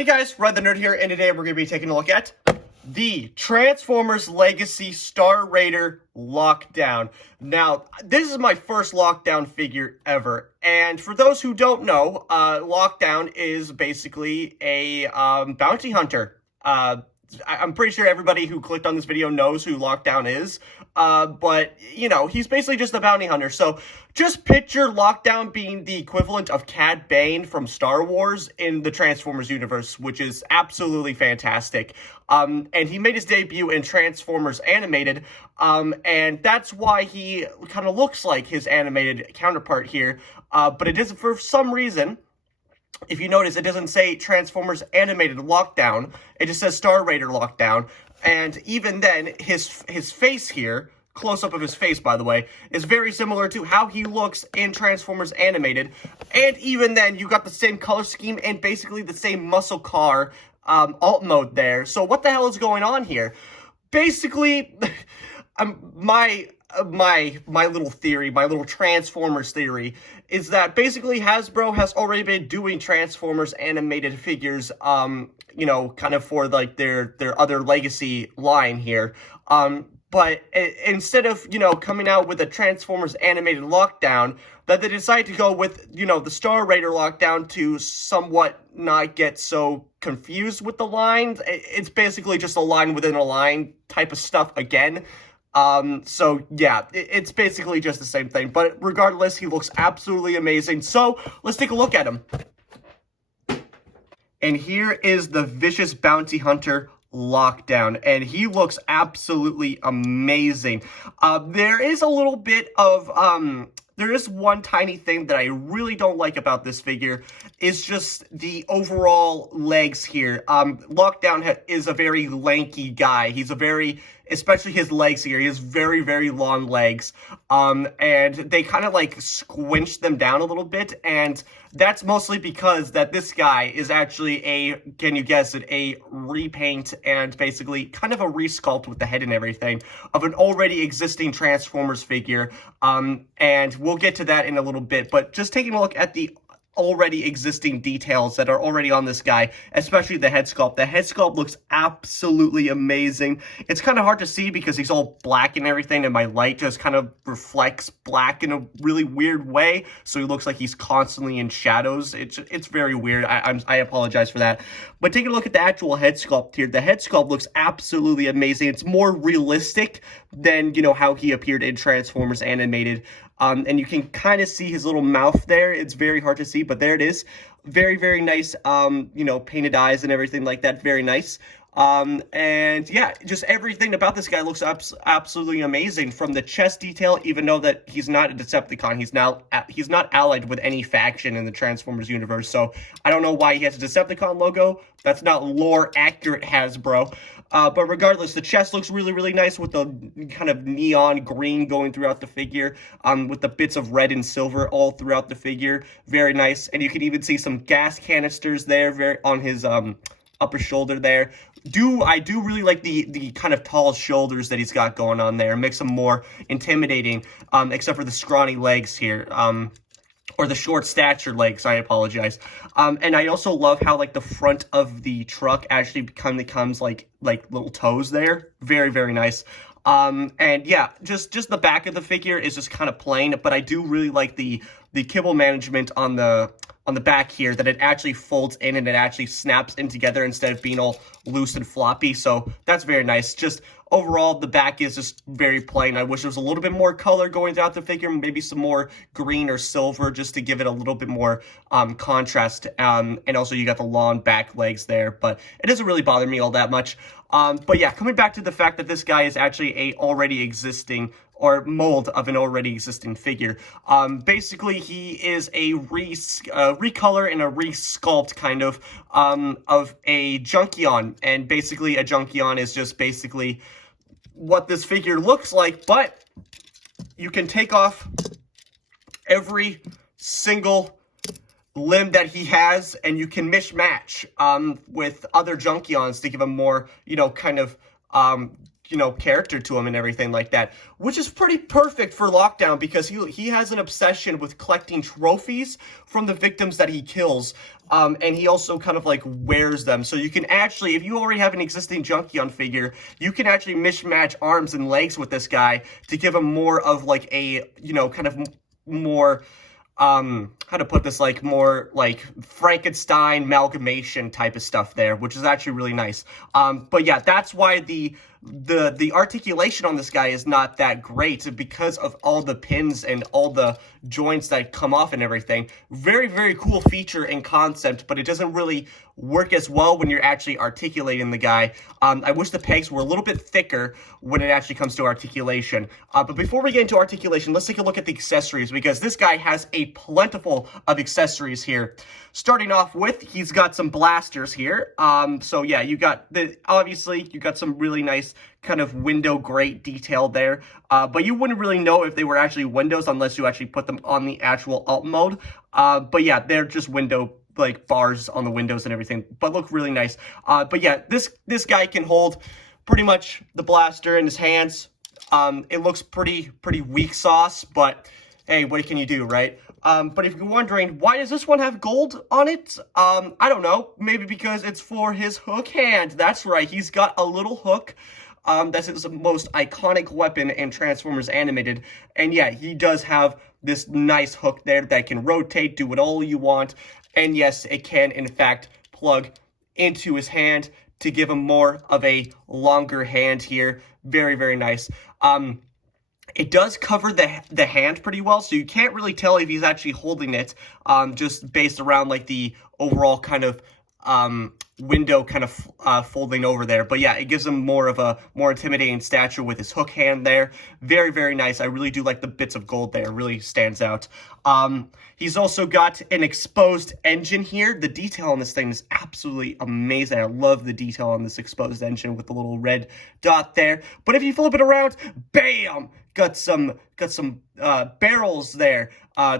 Hey guys, Red the Nerd here, and today we're going to be taking a look at the Transformers Legacy Star Raider Lockdown. Now, this is my first Lockdown figure ever, and for those who don't know, Lockdown is basically a bounty hunter. I'm pretty sure everybody who clicked on this video knows who Lockdown is, but, you know, he's basically just a bounty hunter. So just picture Lockdown being the equivalent of Cad Bane from Star Wars in the Transformers universe, which is absolutely fantastic. And he made his debut in Transformers Animated, and that's why he kind of looks like his animated counterpart here, but it is, for some reason, if you notice, it doesn't say Transformers Animated Lockdown, it just says Star Raider Lockdown, and even then, his face here, close-up of his face, by the way, is very similar to how he looks in Transformers Animated, and even then, you got the same color scheme and basically the same muscle car alt mode there. So what the hell is going on here? Basically, my little theory, my little Transformers theory, is that basically Hasbro has already been doing Transformers animated figures, you know, kind of for like their other legacy line here. But instead of, you know, coming out with a Transformers animated Lockdown, that they decided to go with, you know, the Star Raider Lockdown to somewhat not get so confused with the lines. It's basically just a line within a line type of stuff again. So yeah, it's basically just the same thing, but regardless, he looks absolutely amazing. So let's take a look at him. And here is the Vicious Bounty Hunter Lockdown, and he looks absolutely amazing. There is a little bit of, there is one tiny thing that I really don't like about this figure, is just the overall legs here. Lockdown is a very lanky guy. He's a very, especially his legs here, he has very, very long legs. And they kind of like squinch them down a little bit, and that's mostly because that this guy is actually a, can you guess it, a repaint and basically kind of a resculpt with the head and everything of an already existing Transformers figure. And we'll get to that in a little bit, but just taking a look at the already existing details that are already on this guy, especially the head sculpt. The head sculpt looks absolutely amazing. It's kind of hard to see because he's all black and everything, and my light just kind of reflects black in a really weird way, so he looks like he's constantly in shadows. It's very weird. I apologize for that. But taking a look at the actual head sculpt here, the head sculpt looks absolutely amazing. It's more realistic than, you know, how he appeared in Transformers Animated. And you can kind of see his little mouth there. It's very hard to see, but there it is. Very, very nice, you know, painted eyes and everything like that. Very nice. And yeah, just everything about this guy looks absolutely amazing. From the chest detail, even though that he's not a Decepticon, he's not allied with any faction in the Transformers universe. So I don't know why he has a Decepticon logo. That's not lore accurate, Hasbro. But regardless, the chest looks really, really nice with the kind of neon green going throughout the figure, with the bits of red and silver all throughout the figure. Very nice. And you can even see some gas canisters there, on his upper shoulder there. I do really like the kind of tall shoulders that he's got going on there. It makes him more intimidating, except for the scrawny legs here. Or the short stature legs, I apologize. And I also love how, like, the front of the truck actually becomes like little toes there. Very, very nice. And yeah, just the back of the figure is just kind of plain, but I do really like the kibble management on the back here, that it actually folds in and it actually snaps in together instead of being all loose and floppy. So that's very nice. Just overall, the back is just very plain. I wish there was a little bit more color going throughout the figure, maybe some more green or silver just to give it a little bit more contrast. And also you got the long back legs there, but it doesn't really bother me all that much. But yeah, coming back to the fact that this guy is actually a already existing or mold of an already existing figure. Basically, he is a recolor and a resculpt kind of a Junkion, and basically a Junkion is just basically what this figure looks like, but you can take off every single limb that he has, and you can mishmatch with other Junkions to give him more, you know, kind of character to him and everything like that, which is pretty perfect for Lockdown because he has an obsession with collecting trophies from the victims that he kills, and he also kind of like wears them. So you can actually, if you already have an existing Junkion figure, you can actually mismatch arms and legs with this guy to give him more of like a, kind of more, how to put this, like more like Frankenstein amalgamation type of stuff there, which is actually really nice. But yeah, that's why the articulation on this guy is not that great because of all the pins and all the joints that come off and everything. Very, very cool feature and concept, but it doesn't really work as well when you're actually articulating the guy. I wish the pegs were a little bit thicker when it actually comes to articulation. But before we get into articulation, let's take a look at the accessories because this guy has a plentiful of accessories here. Starting off with, he's got some blasters here. So yeah, obviously you got some really nice kind of window grate detail there. But you wouldn't really know if they were actually windows unless you actually put them on the actual alt mode. But yeah, they're just window like bars on the windows and everything, but look really nice. But yeah, this guy can hold pretty much the blaster in his hands. It looks pretty weak sauce, but hey, what can you do, right? But if you're wondering, why does this one have gold on it? I don't know. Maybe because it's for his hook hand. That's right. He's got a little hook. That's his most iconic weapon in Transformers Animated. And yeah, he does have this nice hook there that can rotate, do it all you want. And yes, it can, in fact, plug into his hand to give him more of a longer hand here. Very, very nice. It does cover the hand pretty well, so you can't really tell if he's actually holding it, just based around like the overall kind of window kind of folding over there. But yeah, it gives him more of a more intimidating stature with his hook hand there. Very, very nice. I really do like the bits of gold there. It really stands out. He's also got an exposed engine here. The detail on this thing is absolutely amazing. I love the detail on this exposed engine with the little red dot there. But if you flip it around, bam! Got some barrels there.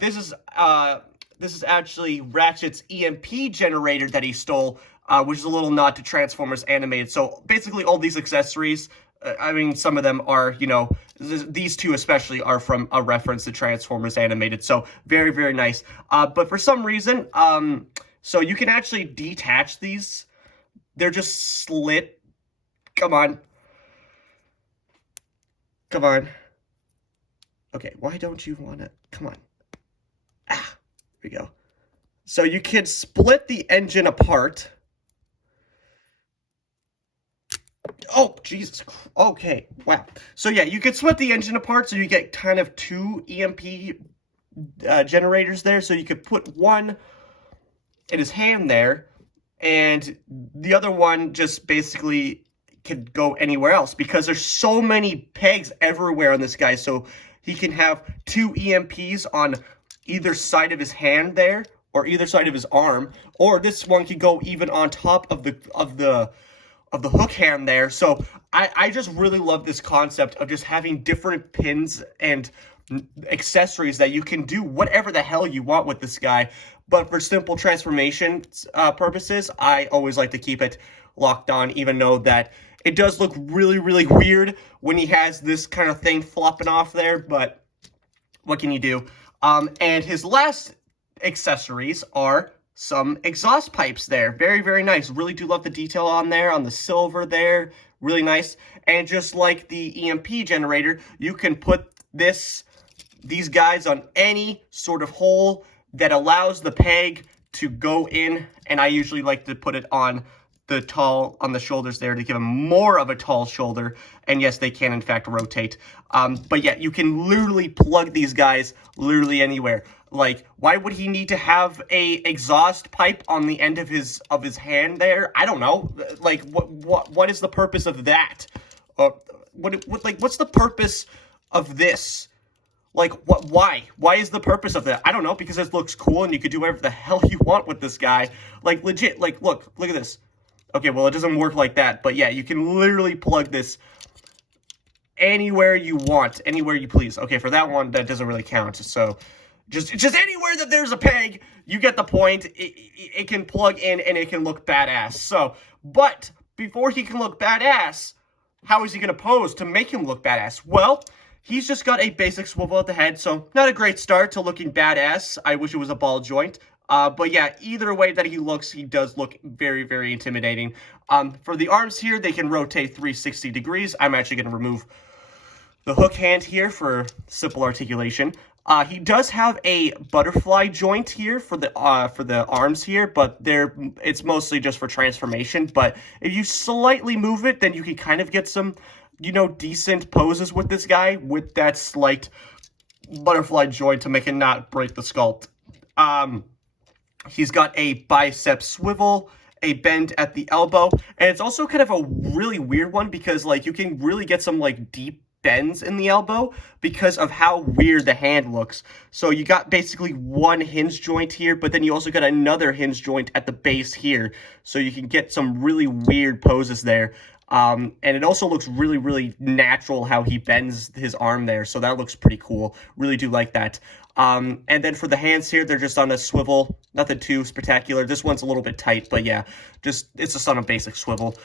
This is actually Ratchet's EMP generator that he stole, which is a little nod to Transformers Animated. So basically all these accessories, I mean, some of them are, these two especially are from a reference to Transformers Animated. So very, very nice. But for some reason, so you can actually detach these. They're just slit. Come on. Come on. Okay, why don't you want to? Come on. Here we go. So you can split the engine apart. Oh, Jesus. Okay, wow. So yeah, you can split the engine apart so you get kind of two EMP generators there. So you could put one in his hand there, and the other one just basically could go anywhere else because there's so many pegs everywhere on this guy. So he can have two EMPs on either side of his hand there, or either side of his arm, or this one can go even on top of the hook hand there. So I just really love this concept of just having different pins and accessories that you can do whatever the hell you want with this guy. But for simple transformation purposes, I always like to keep it locked on, even though that it does look really, really weird when he has this kind of thing flopping off there, but what can you do? And his last accessories are some exhaust pipes there. Very, very nice. Really do love the detail on there, on the silver there. Really nice. And just like the EMP generator, you can put these guys on any sort of hole that allows the peg to go in. And I usually like to put it on the shoulders there to give them more of a tall shoulder. And yes, they can in fact rotate. But yeah, you can literally plug these guys literally anywhere. Like, why would he need to have a exhaust pipe on the end of his hand there? I don't know. Like, what is the purpose of that? What's the purpose of this? Like, why? Why is the purpose of that? I don't know, because it looks cool and you could do whatever the hell you want with this guy. Like, legit, like, look at this. Okay, well, it doesn't work like that, but yeah, you can literally plug this anywhere you want, anywhere you please. Okay, for that one, that doesn't really count, so just anywhere that there's a peg, you get the point. It can plug in and it can look badass. So, but before he can look badass, how is he going to pose to make him look badass? Well, he's just got a basic swivel at the head, so not a great start to looking badass. I wish it was a ball joint. But yeah, either way that he looks, he does look very, very intimidating. For the arms here, they can rotate 360 degrees. I'm actually going to remove the hook hand here for simple articulation. He does have a butterfly joint here for the arms here, but it's mostly just for transformation. But if you slightly move it, then you can kind of get some, decent poses with this guy with that slight butterfly joint to make it not break the sculpt. He's got a bicep swivel, a bend at the elbow, and it's also kind of a really weird one because, you can really get some, deep bends in the elbow because of how weird the hand looks. So you got basically one hinge joint here, but then you also got another hinge joint at the base here. So you can get some really weird poses there. And it also looks really, really natural how he bends his arm there. So that looks pretty cool. Really do like that. And then for the hands here, they're just on a swivel. Nothing too spectacular. This one's a little bit tight, but yeah, it's just on a basic swivel.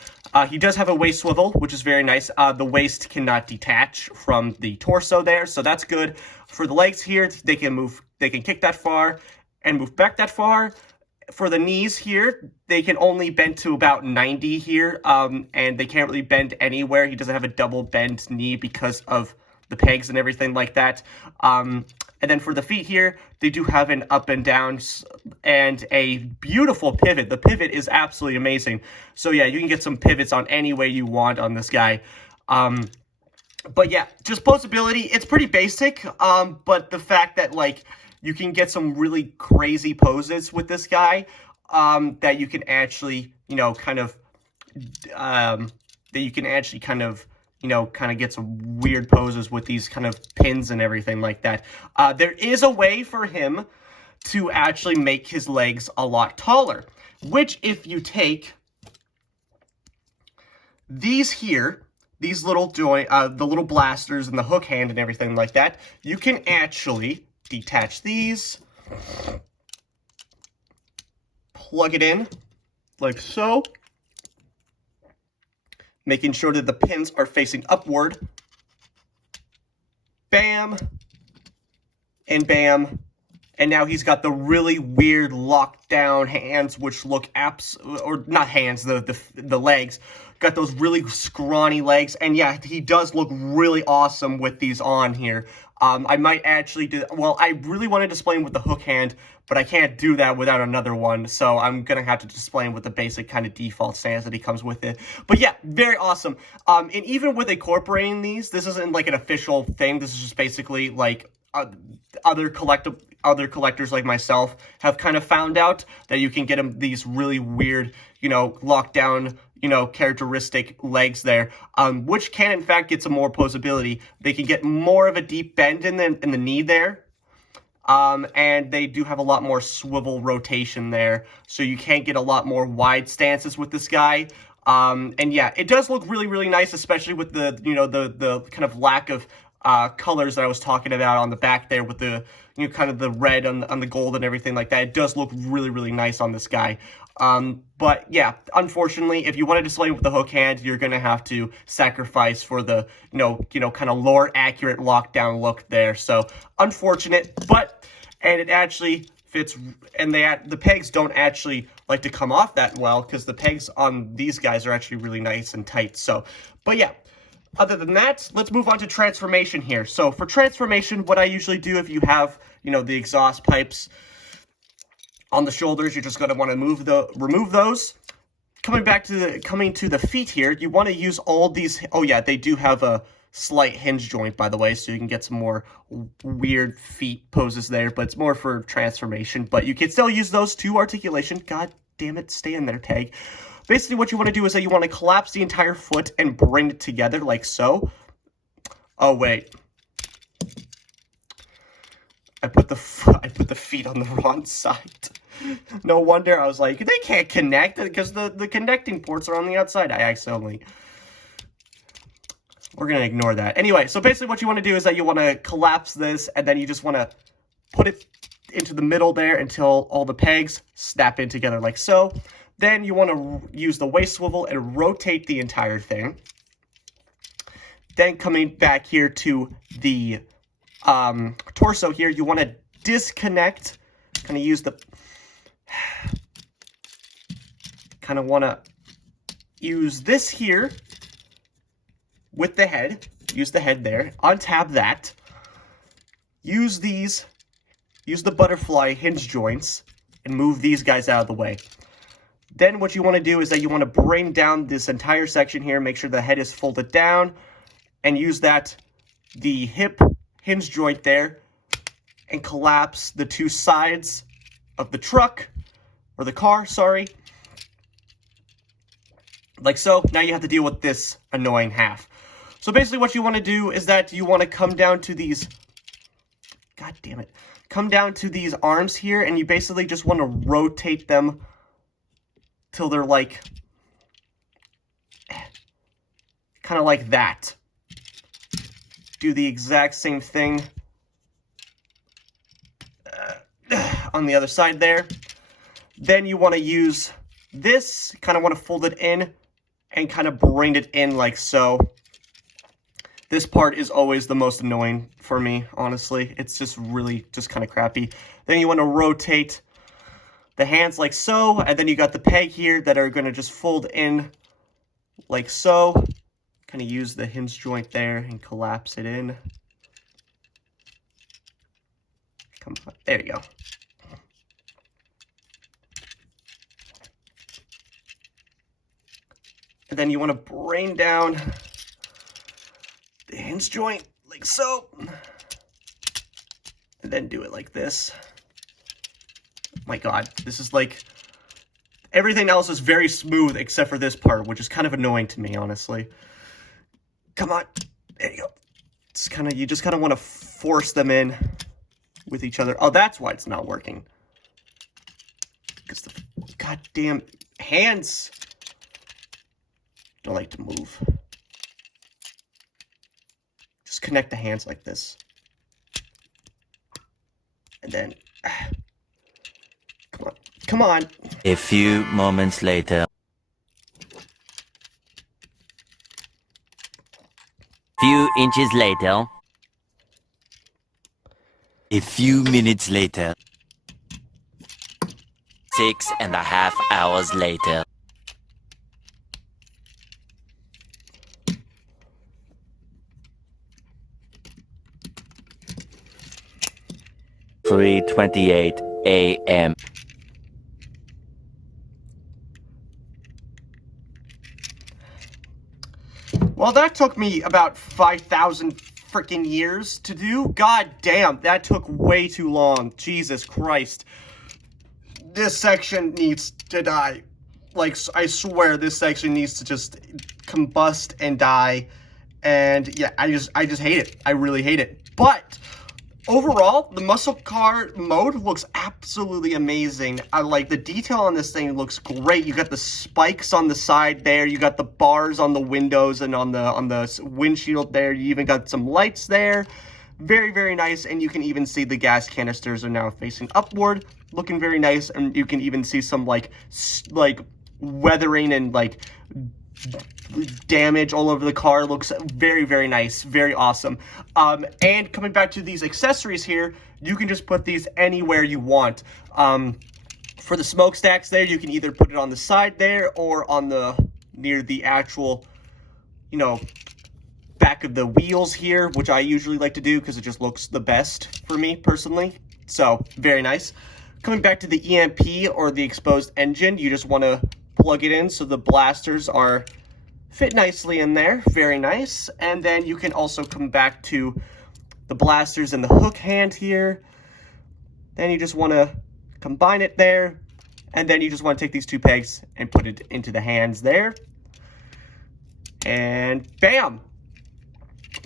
He does have a waist swivel, which is very nice. The waist cannot detach from the torso there, so that's good. For the legs here, they can kick that far and move back that far. For the knees here, they can only bend to about 90 here, and they can't really bend anywhere. He doesn't have a double bend knee because of the pegs and everything like that. And then for the feet here, they do have an up and down and a beautiful pivot. The pivot is absolutely amazing. So yeah, you can get some pivots on any way you want on this guy. But yeah, just posability, it's pretty basic. But the fact that you can get some really crazy poses with this guy, that you can actually, kind of get some weird poses with these kind of pins and everything like that. There is a way for him to actually make his legs a lot taller, which if you take these here, these little the little blasters and the hook hand and everything like that, you can actually detach these, plug it in like so, making sure that the pins are facing upward. Bam. And bam. And now he's got the really weird lockdown hands, which look or not hands, the legs. Got those really scrawny legs. And yeah, he does look really awesome with these on here. I might actually I really want to display him with the hook hand, but I can't do that without another one, so I'm going to have to display him with the basic kind of default stance that he comes with it. But yeah, very awesome. And even with incorporating these, this isn't an official thing. This is just basically other collectors like myself have kind of found out that you can get them these really weird, lockdown, characteristic legs there, which can in fact get some more posability. They can get more of a deep bend in the knee there, and they do have a lot more swivel rotation there, so you can get a lot more wide stances with this guy. And yeah, it does look really, really nice, especially with the the kind of lack of colors that I was talking about on the back there with the kind of the red on the gold and everything like that. It does look really, really nice on this guy. But yeah, unfortunately, if you want to display with the hook hand, you're going to have to sacrifice for the, kind of lore accurate lockdown look there. So unfortunate, and it actually fits, and the pegs don't actually like to come off that well because the pegs on these guys are actually really nice and tight. So, but yeah. Other than that, let's move on to transformation here. So for transformation, what I usually do if you have, the exhaust pipes on the shoulders, you're just going to want to remove those. Coming to the feet here, you want to use all these. Oh yeah, they do have a slight hinge joint, by the way, so you can get some more weird feet poses there, but it's more for transformation. But you can still use those to articulation. God damn it, stay in there, tag. Basically, what you want to do is that you want to collapse the entire foot and bring it together like so. Oh, wait. I put the feet on the wrong side. No wonder I was like, they can't connect because the connecting ports are on the outside. We're going to ignore that. Anyway, so basically what you want to do is that you want to collapse this, and then you just want to put it into the middle there until all the pegs snap in together like so. Then you want to use the waist swivel and rotate the entire thing. Then coming back here to the torso here, you want to disconnect, kind of use the, kind of want to use this here with the head, use the head there, untap that, use these, use the butterfly hinge joints, and move these guys out of the way. Then what you want to do is that you want to bring down this entire section here, make sure the head is folded down, and use that, the hip hinge joint there, and collapse the two sides of the truck, or the car, sorry. Like so. Now you have to deal with this annoying half. So basically what you want to do is that you want to come down to these, god damn it, come down to these arms here, and you basically just want to rotate them till they're like, kind of like that. Do the exact same thing on the other side there. Then you want to use this, kind of want to fold it in and kind of bring it in like so. This part is always the most annoying for me, honestly. It's just really just kind of crappy. Then you want to rotate the hands like so, and then you got the peg here that are going to just fold in like so. Kind of use the hinge joint there and collapse it in. Come on, there you go. And then you want to bring down the hinge joint like so. And then do it like this. My god, this is like, everything else is very smooth except for this part, which is kind of annoying to me, honestly. Come on, there you go. It's kind of, you just kind of want to force them in with each other. Oh, that's why it's not working. Because the goddamn hands don't like to move. Just connect the hands like this. And then, come on, come on. A few moments later. Few inches later. A few minutes later. 6.5 hours later. 3:28 a.m. Well, that took me about 5,000 freaking years to do. God damn, that took way too long. Jesus Christ. This section needs to die. Like, I swear this section needs to just combust and die. And yeah, I just hate it. I really hate it. But overall, the muscle car mode looks absolutely amazing. I like the detail on this thing. Looks great. You got the spikes on the side there. You got the bars on the windows and on the windshield there. You even got some lights there. Very, very nice. And you can even see the gas canisters are now facing upward, looking very nice. And you can even see some like weathering and like damage all over the car. Looks very, very nice, very awesome. And coming back to these accessories here, you can just put these anywhere you want. For the smokestacks there, you can either put it on the side there or on the near the actual, you know, back of the wheels here, which I usually like to do because it just looks the best for me personally. So very nice. Coming back to the EMP or the exposed engine, you just want to plug it in so the blasters are fit nicely in there. Very nice. And then you can also come back to the blasters and the hook hand here. Then you just want to combine it there. And then you just want to take these two pegs and put it into the hands there. And bam!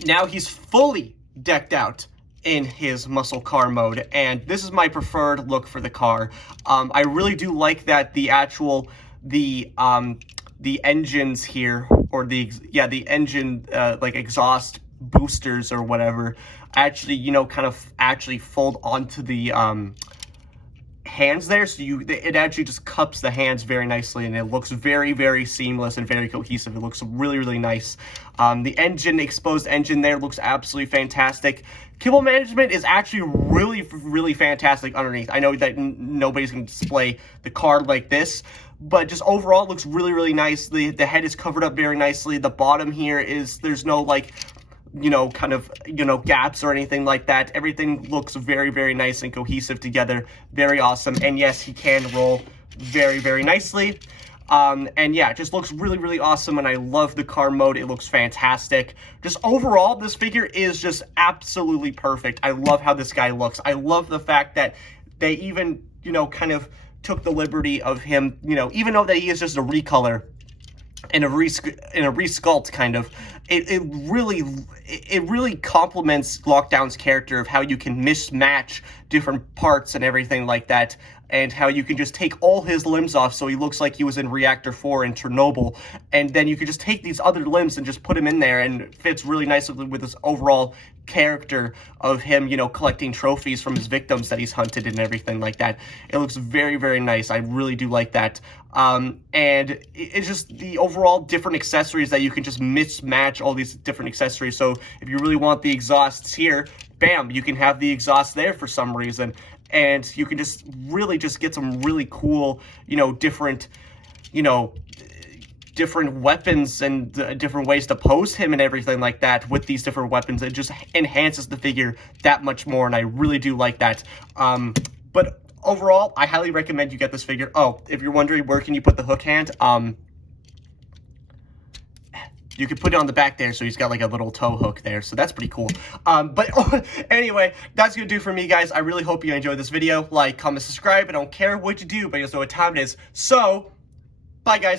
Now he's fully decked out in his muscle car mode. And this is my preferred look for the car. I really do like that the actual, the engines here, or the engine, like exhaust boosters or whatever, actually, you know, kind of actually fold onto the hands there, so it actually just cups the hands very nicely, and it looks very, very seamless and very cohesive. It looks really, really nice. The engine, exposed engine there, looks absolutely fantastic. Kibble management is actually really, really fantastic underneath. I know that nobody's going to display the card like this, but just overall it looks really, really nice. The head is covered up very nicely. The bottom here there's no like, kind of, gaps or anything like that. Everything looks very, very nice and cohesive together. Very awesome. And yes, he can roll very, very nicely. And yeah, it just looks really, really awesome, and I love the car mode. It looks fantastic. Just overall, this figure is just absolutely perfect. I love how this guy looks. I love the fact that they even, kind of took the liberty of him, even though that he is just a recolor and a resculpt kind of, it really complements Lockdown's character of how you can mismatch different parts and everything like that, and how you can just take all his limbs off so he looks like he was in Reactor 4 in Chernobyl, and then you can just take these other limbs and just put him in there, and it fits really nicely with this overall character of him, collecting trophies from his victims that he's hunted and everything like that. It looks very, very nice. I really do like that. And it's just the overall different accessories that you can just mismatch all these different accessories. So if you really want the exhausts here, bam, you can have the exhaust there for some reason. And you can just really just get some really cool, different, different weapons and different ways to pose him and everything like that with these different weapons. It just enhances the figure that much more, and I really do like that. But overall, I highly recommend you get this figure. Oh, if you're wondering where can you put the hook hand, you can put it on the back there, so he's got like a little toe hook there, so that's pretty cool. But anyway, that's gonna do for me, guys. I really hope you enjoyed this video. Like, comment, subscribe. I don't care what you do, but you just know what time it is. So, bye, guys.